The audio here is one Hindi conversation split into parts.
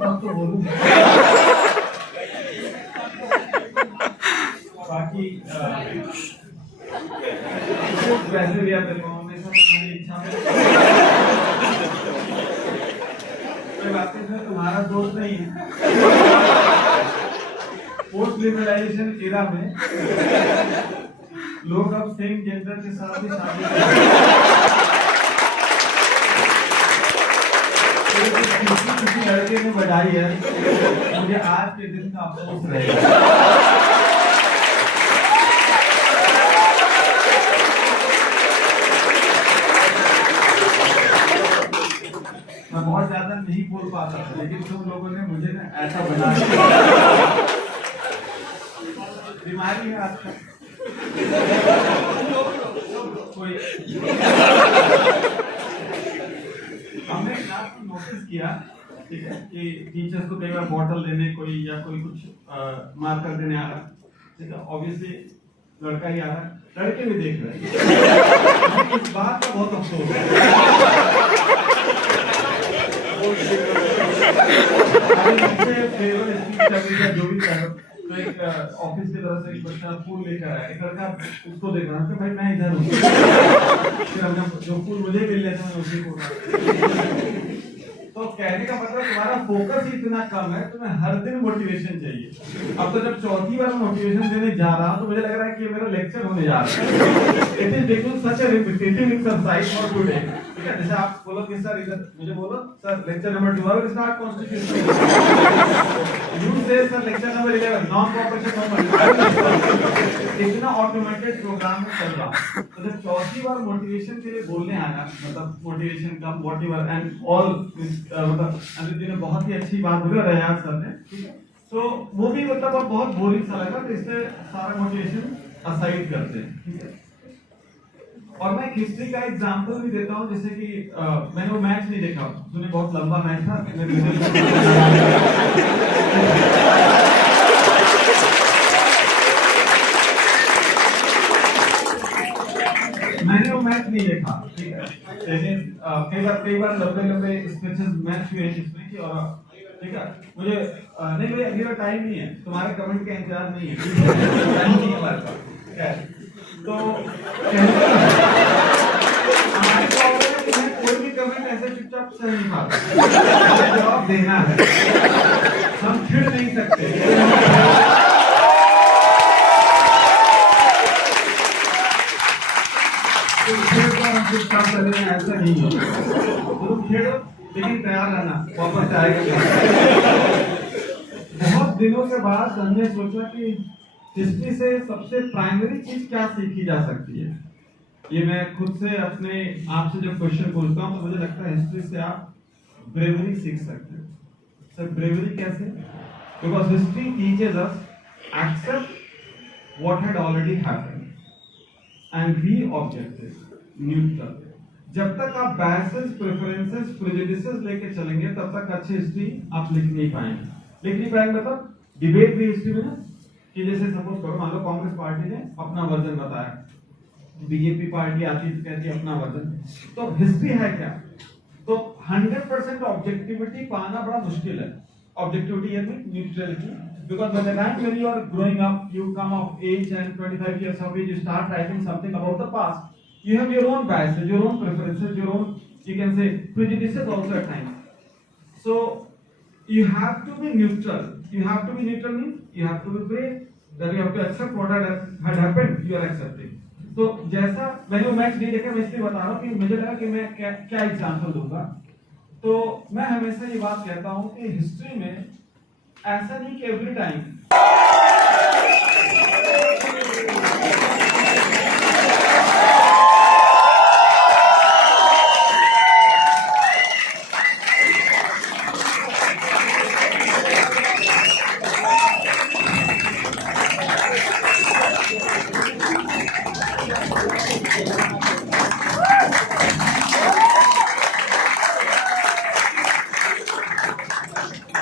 तब तो बोलूँ। बाकी वैसे भी आप हमेशा तुम्हारी इच्छा में कोई बात नहीं, तुम्हारा दोस्त नहीं है। पोस्ट लिबरलाइजेशन एरा में लोग अब सेम जेंडर के साथ भी शादी किसी लड़के ने बजाई है, मुझे आज के दिन का अफसोस रहेगा। मैं बहुत ज्यादा नहीं बोल पाता था, लेकिन तुम लोगों ने मुझे ना ऐसा बना दिया। बीमारी है आजकल कोई। हमने क्लास में नोटिस किया, ठीक है, कि टीचर्स को कई बार बॉटल देने कोई या कोई कुछ मार्कर देने आ रहा, ठीक है, ऑब्वियसली लड़का ही आ रहा है, लड़के भी देख रहे हैं। इस बात का बहुत अफसोस है। जो भी तो एक ऑफिस की तरफ से एक बच्चा फूल लेकर आया, एक लड़का उसको देख रहा है, भाई मैं इधर हूँ। फिर हमने जो फूल मुझे मिल रहे थे मैं उसी को। तो कहने का मतलब तुम्हारा फोकस ही इतना कम है, तुम्हें हर दिन मोटिवेशन चाहिए। अब तो जब चौथी बार मोटिवेशन देने जा रहा हूं तो मुझे लग रहा है कि मेरा लेक्चर होने जा रहा है। It is because such a repetitive exercise for today. ठीक है, जैसे आप बोलो कि सर इधर मुझे बोलो sir lecture number 2 will start constitution. You say sir lecture number 11 non cooperation number. इतना ऑटोमेटेड प्रोग्राम में चल रहा। तो जब चौथी बार मोटिवेशन के लिए बोलने आया, मतलब मोटिवेशन का व्हाटएवर एंड ऑल, मतलब अनिल जी ने बहुत ही अच्छी बात बोली रयाज सर ने, ठीक है, तो वो भी मतलब अब बहुत बोरिंग सा लगा, तो इससे सारा मोटिवेशन असाइड करते हैं, ठीक है। और मैं हिस्ट्री का एग्जांपल भी देता हूं, जैसे कि मैंने वो मैच नहीं देखा, सुने बहुत लंबा मैच था। मैंने वो मैच नहीं देखा, ठीक है, लेकिन कई बार लंबे स्पीचेस मैच हुए जिसमें कि, और ठीक है, मुझे नहीं भाई अभी का टाइम नहीं है, तुम्हारे कमेंट का इंतजार नहीं है, टाइम नहीं है हमारे पास। तो हमारी प्रॉब्लम है कि मैं कोई भी कमेंट ऐसे चुपचाप सह नहीं पाता, जवाब देना है, हम छिड़ नहीं सकते। ऐसा नहीं है, तुम खेलो लेकिन तैयार रहना, वापस आएगा। बहुत दिनों के बाद हमने सोचा कि हिस्ट्री से सबसे प्राइमरी चीज क्या सीखी जा सकती है। ये मैं खुद से अपने आप से जब क्वेश्चन पूछता हूँ तो मुझे लगता है हिस्ट्री से आप ब्रेवरी सीख सकते हैं। सर ब्रेवरी कैसे? Because history teaches us accept what had already happened and be objective, neutral. जब तक आप बायसेस, प्रेफरेंसेस, प्रेजुडिसेस लेके चलेंगे तब तक अच्छी हिस्ट्री आप लिख नहीं पाएंगे। लिख नहीं पाएंगे मतलब डिबेट भी हिस्ट्री में ना, कि जैसे सपोज करो मान लो कांग्रेस पार्टी ने अपना वर्जन बताया, बीजेपी पार्टी आती है तो कहती है अपना वर्जन, तो हिस्ट्री है क्या? तो 100% ऑब्जेक्टिविटी पाना बड़ा मुश्किल है। ऑब्जेक्टिविटी यानी neutrality, because by the time when you are growing up, you come of age and 25 years of age, you start writing something about the past. You have your own biases, your own preferences, your own, you can say, prejudices also at times. So you have to be neutral. You have to be neutral means you have to be brave. That you have to accept what had happened. You are accepting. तो जैसा मैंने वो मैच नहीं देखा, मैं इसलिए बता रहा हूँ कि मुझे लगा कि मैं क्या एग्जाम्पल दूंगा। तो मैं हमेशा ये बात कहता हूँ कि हिस्ट्री में ऐसा नहीं कि every time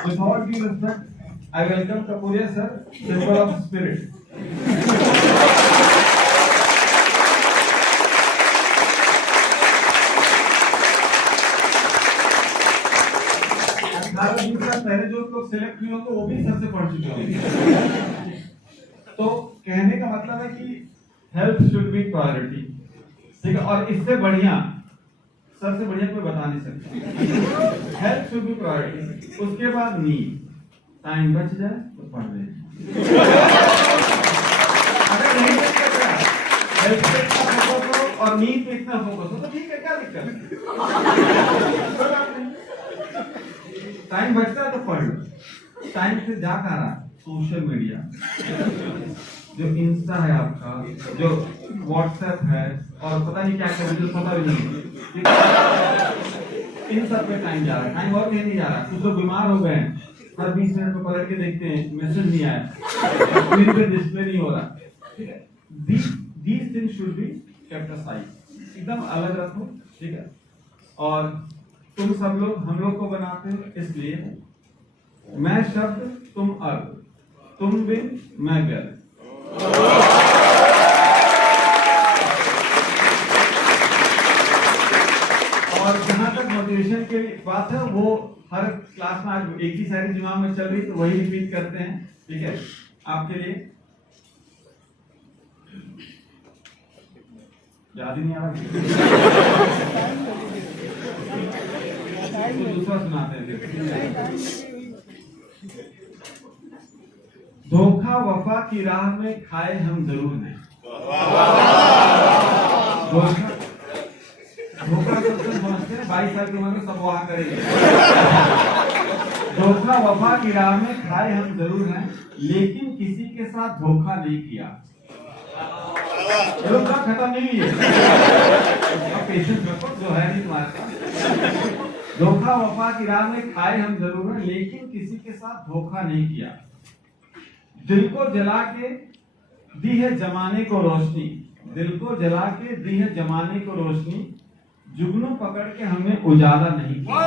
with all due respect, I welcome Kapuria sir, symbol of spirit. दूसरा मेरे जो लोग सिलेक्ट हुए होंगे वो भी सर से पढ़ चुके होंगे। तो कहने का मतलब है कि हेल्थ शुड बी प्रायोरिटी, ठीक है। और इससे बढ़िया, सबसे बढ़िया कोई बता नहीं सकता। हेल्थ शुड बी प्रायोरिटी, उसके बाद नीड। टाइम बच जाए तो पढ़ ले, अगर नहीं बच रहा हेल्थ पे इतना फोकस हो और नीड पे इतना फोकस हो तो ठीक है, क्या दिक्कत है। टाइम बचता है तो पढ़ लो। टाइम से जा कर रहा सोशल मीडिया, जो इंस्टा है आपका, जो व्हाट्सएप है, और पता नहीं क्या क्या जो पता भी नहीं, इन सब पे टाइम जा रहा है। टाइम और कहीं नहीं जा रहा। कुछ लोग बीमार हो गए हैं, हर 20 मिनट में पलट के देखते हैं मैसेज नहीं आया, स्क्रीन पे डिस्प्ले नहीं हो रहा, ठीक है। These things should be kept aside, एकदम अलग रखो, ठीक है। और तुम सब लोग हम लोग को बनाते हो, इसलिए मैं शब्द तुम अर्थ, तुम बिन मैं व्यर्थ। और जहां तक मोटिवेशन की बात है, वो हर क्लास में आज एक ही सारी दिमाग में चल रही, तो वही रिपीट करते हैं, ठीक है। आपके लिए याद ही नहीं आ रहा, तो दूसरा सुनाते हैं। धोखा वफा की राह में खाए हम जरूर हैं। धोखा तो तुम समझते हैं 22 साल की उम्र में सब वहां करेंगे। धोखा वफा की राह में खाए हम जरूर हैं, लेकिन किसी के साथ धोखा नहीं किया। चलो बात खत्म नहीं हुई है, पेशेंस रखो, जो है नहीं तुम्हारे साथ। धोखा वफा की राह में खाए हम जरूर हैं, लेकिन किसी के साथ धोखा नहीं किया। दिल को जला के दी है जमाने को रोशनी, दिल को जला के दी है जमाने को रोशनी, जुगनू पकड़ के हमने उजाला नहीं किया।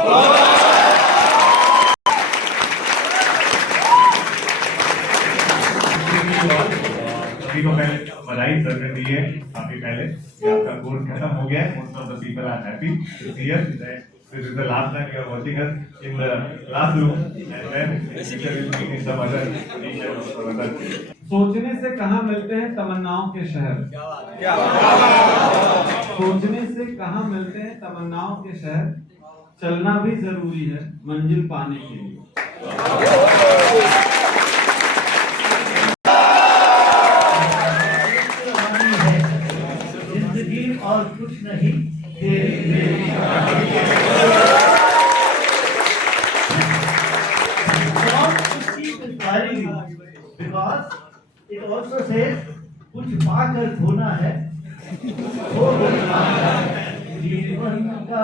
सभी को पहले बधाई सर ने दी है काफी पहले कि आपका कोर्स खत्म हो गया है। Most of the people are happy to see us that this is the last time you are watching us in the classroom, and then future will be in some other position or other. सोचने से कहाँ मिलते हैं तमन्नाओं के शहर, सोचने से कहाँ मिलते हैं तमन्नाओं के शहर, चलना भी जरूरी है मंजिल पाने के लिए। जिंदगी और कुछ नहीं तेरी मेरी। Because it also says कुछ पाकर खोना है, वो जीवन का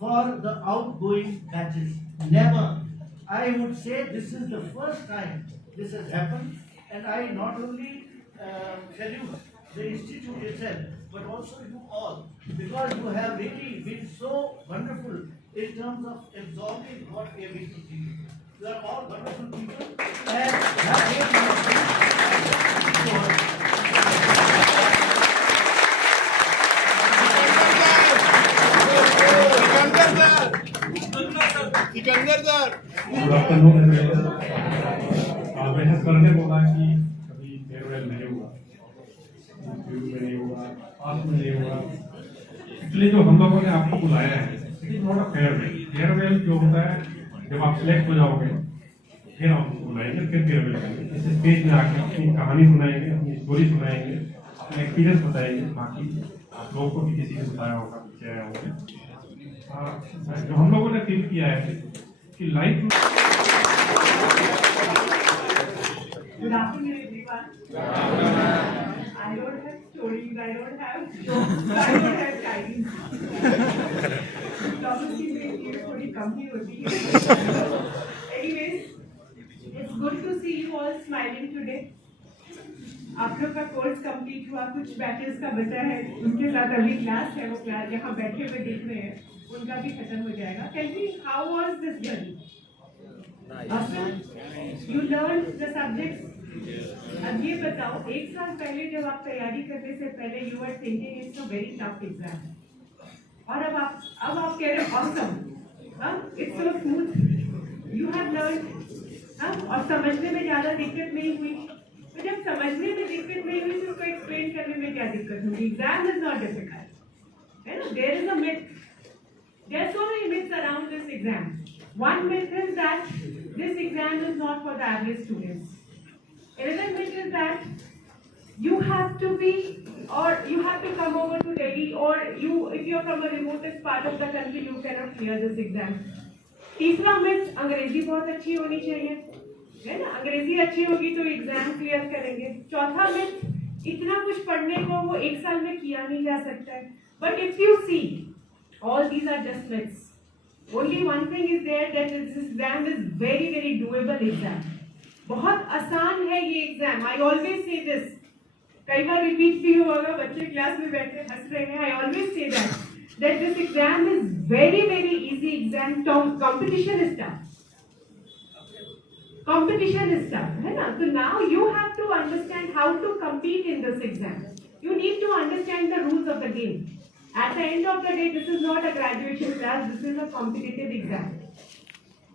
for the outgoing batches. Never. I would say this is the first time this has happened, and I not only salute the institute itself, but also you all, because you have really been so wonderful in terms of absorbing what we have been teaching you. You are all wonderful people, and have Sikandar sir मैंने सर ने बोला कि कभी फेयरवेल नहीं हुआ, नहीं हुआ, पास में नहीं हुआ। एक्चुअली जो हम लोगों ने आपको बुलाया है it is not a farewell. Farewell जो होता है जब आप सिलेक्ट हो जाओगे फिर हम बुलाएंगे, फिर फेयरवेल करेंगे। इस स्टेज में आके अपनी कहानी सुनाएंगे, अपनी स्टोरी सुनाएंगे, अपना एक्सपीरियंस बताएंगे। बाकी आप लोगों को भी किसी ने बताया होगा, पीछे आया होगा। जो हम लोगों ने फील किया है कि लाइफ में Good afternoon, everyone. I don't have don't have jokes, I don't have time. Obviously मेरी ये थोड़ी कम ही होती है. Anyways, it's good to see you all smiling today. आप लोग का कोर्स कंप्लीट हुआ, कुछ बैचेस का बचा है, उनके साथ अभी क्लास है, वो क्लास यहाँ बैठे हुए देख रहे हैं, उनका भी खत्म हो जाएगा. Tell me, how was this journey? Awesome. You learned the subjects. अब ये बताओ, एक साल पहले जब आप तैयारी करने से पहले you were thinking it's a very tough exam. और अब आप कह रहे हो awesome. It's so smooth. You have learned. और समझने में ज़्यादा दिक्कत नहीं हुई. तो जब समझने में दिक्कत नहीं हुई तो उसको एक्सप्लेन करने में क्या दिक्कत होगी? एग्जाम इज नॉट डिफिकल्ट, है ना? There is a myth, there are so many myths around this exam. One myth is that this exam is not for the average students. Another myth is that you have to be, or you have to come over to Delhi, or if you are from a remotest part of the country, you cannot clear this exam. तीसरा myth, अंग्रेजी बहुत अच्छी होनी चाहिए, है ना? अंग्रेजी अच्छी होगी तो एग्जाम क्लियर करेंगे. चौथा मिथ, इतना कुछ पढ़ने को वो एक साल में किया नहीं जा सकता है. But if you see, all these are just myths. Only one thing is there, that this exam is very very doable exam. बहुत आसान है ये एग्जाम. आई ऑलवेज से दिस, कई बार रिपीट भी होगा, बच्चे क्लास में बैठे हंस रहे हैं. आई always say that this exam is very very easy exam. Competition is tough. Competition is tough, है ना? So now you have to understand how to compete in this exam. You need to understand the rules of the game. At the end of the day, this is not a graduation class. This is a competitive exam.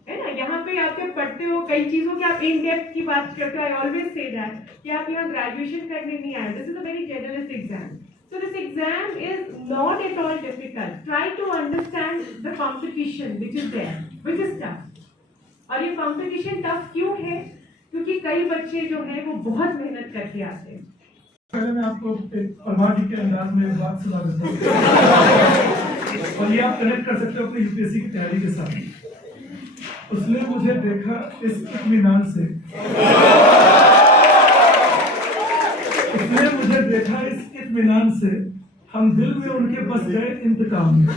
है ना? यहाँ पे आप जब पढ़ते हो कई चीजों की, आप इन डेप्थ की बात करते हो. I always say that कि आप यहाँ ग्रेजुएशन करने नहीं आए. This is a very generalist exam. So this exam is not at all difficult. Try to understand the competition which is there, which is tough. और ये कंपटीशन टफ क्यों है? क्योंकि कई बच्चे जो हैं वो बहुत मेहनत करके आते हैं. पहले मैं आपको एक परमार जी के अंदाज में बात सुना देता हूँ और ये आप कनेक्ट कर सकते हो अपनी यूपीएससी की तैयारी के साथ. उसने मुझे देखा इस इत्मीनान से, उसने मुझे देखा इस इत्मीनान से, हम दिल में उनके बस गए इंतकाम में.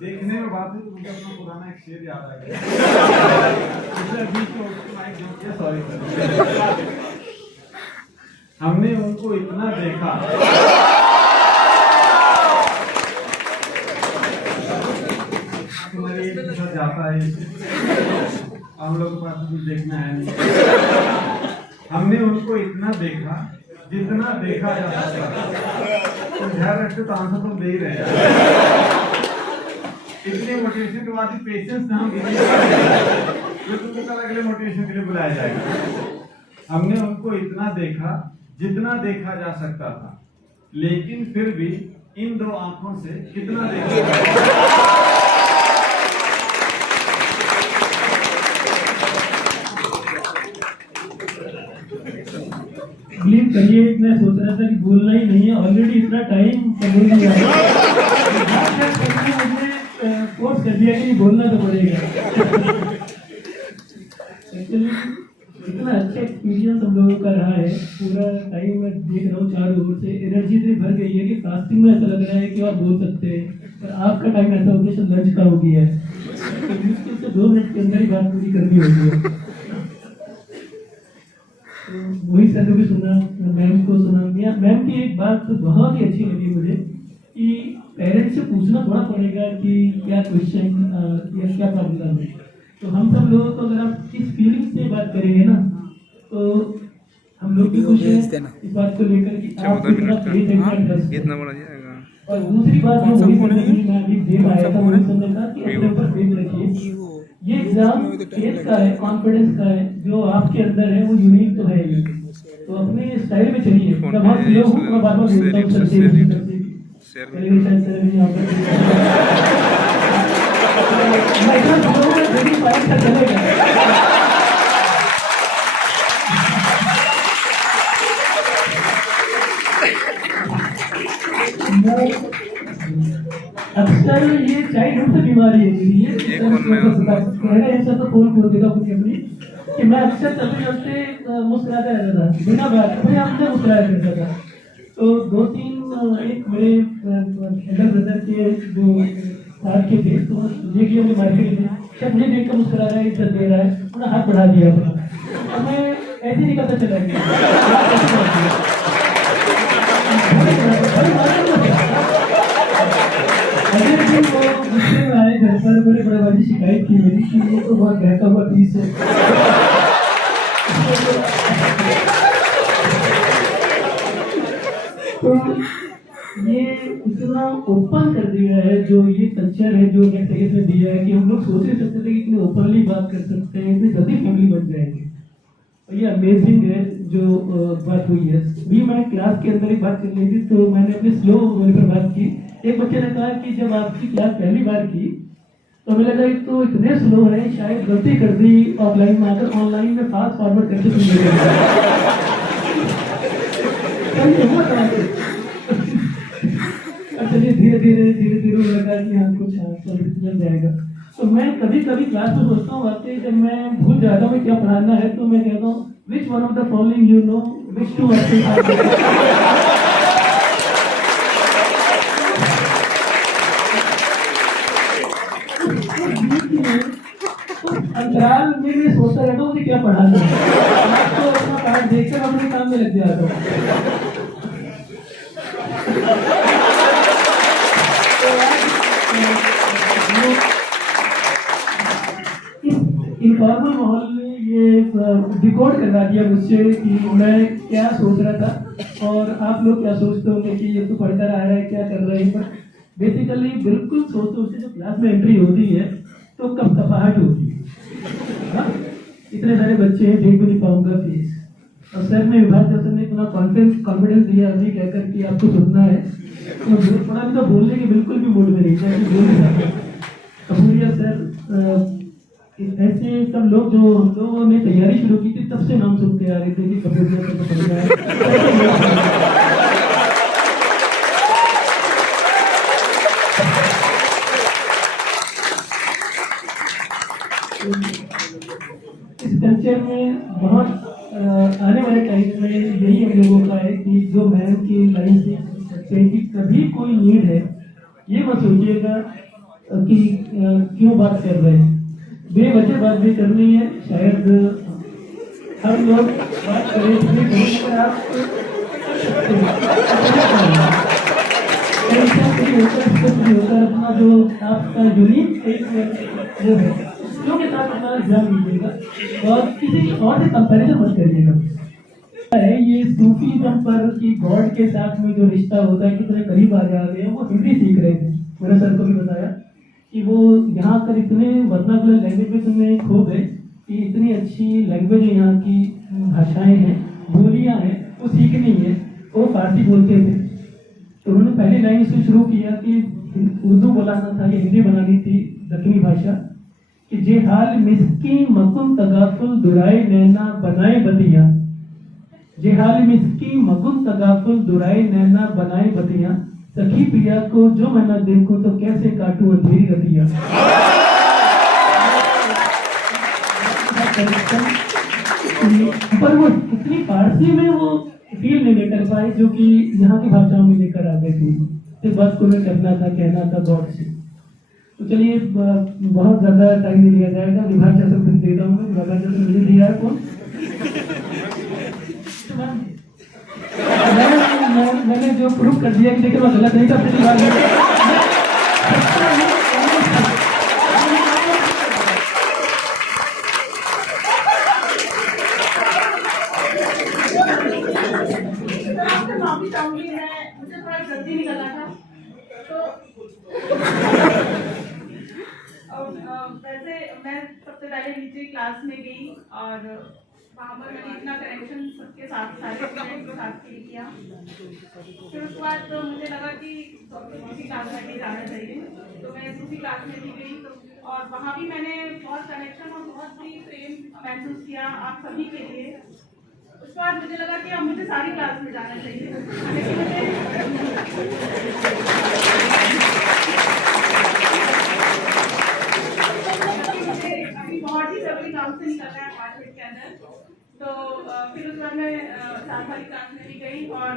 देखने में बात है तो मुझे अपना पुराना एक शेर याद आ गया. Sorry sir. हमने उनको इतना देखा, तुम्हारी एक साथ जाता है, हम लोग के पास कुछ देखना है नहीं. हमने उनको इतना देखा जितना देखा जा सकता. तो ध्यान रखते तो आंसर तुम दे ही रहे हैं. इतने मोटिवेशन के बाद ही पेशेंस नाम जो तुमको कल अगले मोटिवेशन के लिए बुलाया जाएगा. हमने उनको इतना देखा जितना देखा जा सकता था, लेकिन फिर भी इन दो आंखों से कितना देखा. बिलीव करिए, मैं सोच रहा था कि बोलना ही नहीं है, ऑलरेडी इतना टाइम बोल दिया है. मुझे फोर्स कर दिया कि बोलना तो पड़ेगा. एक्चुअली इतना अच्छा एक्सपीरियंस हम लोगों का रहा है. पूरा टाइम मैं देख रहा हूँ चारों ओर से एनर्जी इतनी भर गई है कि फास्टिंग में ऐसा लग रहा है कि और बोल सकते हैं, पर आपका टाइम ऐसा हो गया लंच का हो गया है. तो मुश्किल से 2 मिनट के अंदर ही बात पूरी करनी होगी है. तो वही सर को भी सुना, मैम को सुना. मैम की एक बात तो बहुत ही अच्छी लगी मुझे कि पेरेंट्स से पूछना थोड़ा पड़ेगा कि क्या क्वेश्चन या क्या प्रॉब्लम है. तो हम सब लोगों को अगर आप इस फीलिंग से बात करेंगे ना, तो हम लोग भी खुश हैं इस बात को लेकर कि आप कितना फेथ है. और दूसरी बात मैं वही मैं अभी देख आया था, वही समझ था कि अपने ऊपर फेथ रखिए. ये एग्जाम फेथ का है, कॉन्फिडेंस का है. जो आपके अंदर है वो यूनिक तो है ही. तो अपने स्टाइल में चलिए. मैं बहुत प्रिय हूँ, मैं बार बार बोलता हूँ सर से मैं चाइल्डहुड से बीमारी है मेरी ये कहना ऐसा तो फोन खोल देता अपनी अपनी कि मैं अक्सर चलते चलते मुस्कुराता रहता था बिना बात अपने आप से मुस्कुराया करता था। तो दो तीन एक मेरे एल्डर ब्रदर के जो साथ के थे तो देख लिया मुझे मार्केट में सब मुझे देख कर मुस्कुरा रहा है इज्जत दे रहा है थोड़ा हाथ बढ़ा दिया अपना और मैं ऐसे निकलता चला गया। अगले दिन वो गुस्से में आए घर पर मेरे बड़े भाई शिकायत की मेरी कि ये तो बहुत बहका हुआ पीस है। तो ये इतना ओपन कर दिया है जो ये कल्चर है जो नेक्स्ट जगह से दिया है कि हम लोग सोच नहीं सकते थे कि इतने ओपनली बात कर सकते हैं इतनी जल्दी फैमिली बन जाएंगे। और ये अमेजिंग है जो बात हुई है। भी मैं क्लास के अंदर एक बात कर रही थी तो मैंने अपने स्लो होने पर बात की। एक बच्चे ने कहा कि जब आपकी क्लास पहली बार की तो हमें लगा ये तो इतने स्लो है शायद गलती कर दी ऑफलाइन में आकर ऑनलाइन में फास्ट फॉरवर्ड करके सुन लेंगे। चलिए धीरे धीरे लगा कि हाँ कुछ चल जाएगा। तो मैं कभी कभी क्लास में सोचता हूँ वाकई जब मैं भूल जाता हूँ क्या पढ़ाना है तो मैं कहता हूँ which one of the following you know which two अंतराल में मैं सोचता रहता हूँ मुझे क्या पढ़ाना है तो अपना पाठ देखकर अपने काम में लग जाता हूँ। इनफॉर्मल माहौल में ये डिकोड करवा दिया मुझसे कि मैं क्या सोच रहा था और आप लोग क्या सोचते होंगे कि ये तो पढ़कर आ रहा है क्या कर रहे हैं। पर बेसिकली बिल्कुल सोचते उससे जो क्लास में एंट्री होती है तो कपकपाहट होती है। हाँ? इतने सारे बच्चे हैं देख भी नहीं पाऊंगा फीस और सर ने विभाग सर ने इतना कॉन्फिडेंस दिया अभी कहकर कि आपको सुनना है तो थोड़ा भी तो बोलने के बिल्कुल भी मूड में नहीं था कि बोल नहीं सकते। कपूरिया सर ऐसे सब लोग जो हम लोगों ने तैयारी शुरू की थी तब से नाम सुनते आ रहे थे कि कपूरिया सर को पढ़ना है। इस कल्चर में बहुत आने वाले टाइम में यही हम लोगों का है कि जो मैम की लाइन से सकते हैं कि कभी कोई नीड है ये मत सोचिएगा कि क्यों बात कर रहे हैं बेवजह बात भी करनी है। शायद हम लोग बात करें आप अपना जो आपका यूनिक एक वो है जो के साथ अपना ध्यान दीजिएगा और किसी और से कंपैरिजन मत करिएगा। ये सूफीज्म पर कि गॉड के साथ में जो रिश्ता होता है कितने करीब आ जाते हैं वो हिंदी सीख रहे थे। मेरे सर को भी बताया कि वो यहाँ कर इतने वर्नाकुलर लैंग्वेज में खो गए कि इतनी अच्छी लैंग्वेज यहाँ की भाषाएं हैं बोलियाँ हैं वो सीखनी है। वो फारसी बोलते थे तो उन्होंने पहली लाइन से शुरू किया कि उर्दू बोलाना था या हिंदी बनानी थी दक्षिणी भाषा कि जे हाल मिसकी मकुन तगाफुल दुराए नैना बनाए बदिया जे हाल मिसकी मकुन तगाफुल दुराए नैना बनाए बदिया सखी पिया को जो मैं न देखूं तो कैसे काटूं अंधेरी रतिया। पर वो इतनी फारसी में वो फील नहीं कर पाए जो कि यहाँ की भाषाओं में लेकर आ गए थे। इस बात को मैं करना था कहना था गॉड से। तो चलिए बहुत ज्यादा टाइम नहीं लिया जाएगा। विभाग चंद्र कुछ दे रहा हूँ विभाग चंद्र मुझे दिया है कौन मैंने जो प्रूफ कर दिया कि देखिए मैं गलत नहीं था पहली बार माफी चाहूंगी मैं मुझे थोड़ा जल्दी निकलना था तो वैसे मैं सबसे पहले नीचे क्लास में गई और वहाँ पर मैंने इतना कनेक्शन सबके साथ सारे स्टूडेंट के साथ किया। फिर उसके बाद तो मुझे लगा कि दूसरी क्लास में नहीं जाना चाहिए तो मैं दूसरी क्लास में भी गई तो और वहाँ भी मैंने बहुत कनेक्शन और बहुत ही प्रेम महसूस किया आप सभी के लिए। उसके बाद मुझे लगा कि अब मुझे सारी क्लास में जाना चाहिए लेकिन मुझे बैनर। तो फिर उसके बाद मैं सात वाली क्लास में भी गई और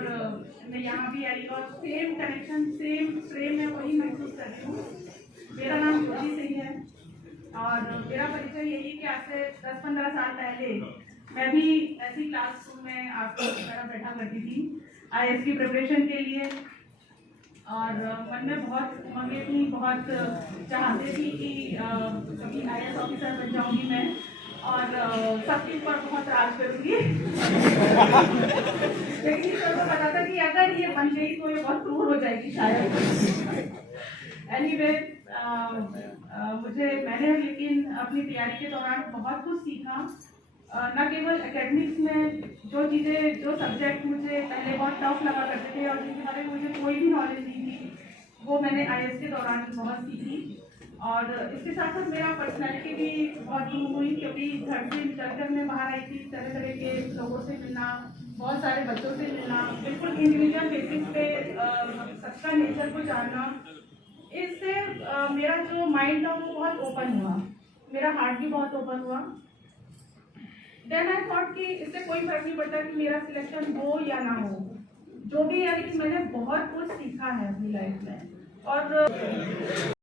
मैं यहाँ भी आई और सेम कनेक्शन सेम प्रेम में वही महसूस कर रही हूँ। मेरा नाम ज्योति सिंह है और मेरा परिचय यही कि आज से 10-15 साल पहले मैं भी ऐसी क्लासरूम में आपको तरह बैठा करती थी IAS की प्रिपरेशन के लिए और मन में बहुत उमंगें थी, बहुत चाहते थी कि कभी IAS ऑफिसर बन जाऊंगी मैं और सबके ऊपर बहुत राज करूंगी। लेकिन सबको पता था कि अगर ये बन गई तो ये बहुत क्रूर हो जाएगी शायद। एनीवे मैंने लेकिन अपनी तैयारी के दौरान बहुत कुछ सीखा। न केवल एकेडमिक्स में जो चीज़ें जो सब्जेक्ट मुझे पहले बहुत टफ लगा करते थे और जिनके बारे में मुझे कोई भी नॉलेज नहीं थी वो मैंने IAS के दौरान बहुत सीखी। और इसके साथ साथ मेरा पर्सनैलिटी भी बहुत ग्रो हुई क्योंकि घर से निकलकर मैं बाहर आई थी, तरह तरह के लोगों से मिलना, बहुत सारे बच्चों से मिलना, बिल्कुल इंडिविजुअल बेसिस पे सबका नेचर को जानना, इससे मेरा जो माइंड था वो बहुत ओपन हुआ, मेरा हार्ट भी बहुत ओपन हुआ। देन आई थॉट कि इससे कोई फर्क नहीं पड़ता कि मेरा सिलेक्शन हो या ना हो, जो भी है, लेकिन मैंने बहुत कुछ सीखा है अपनी लाइफ में। और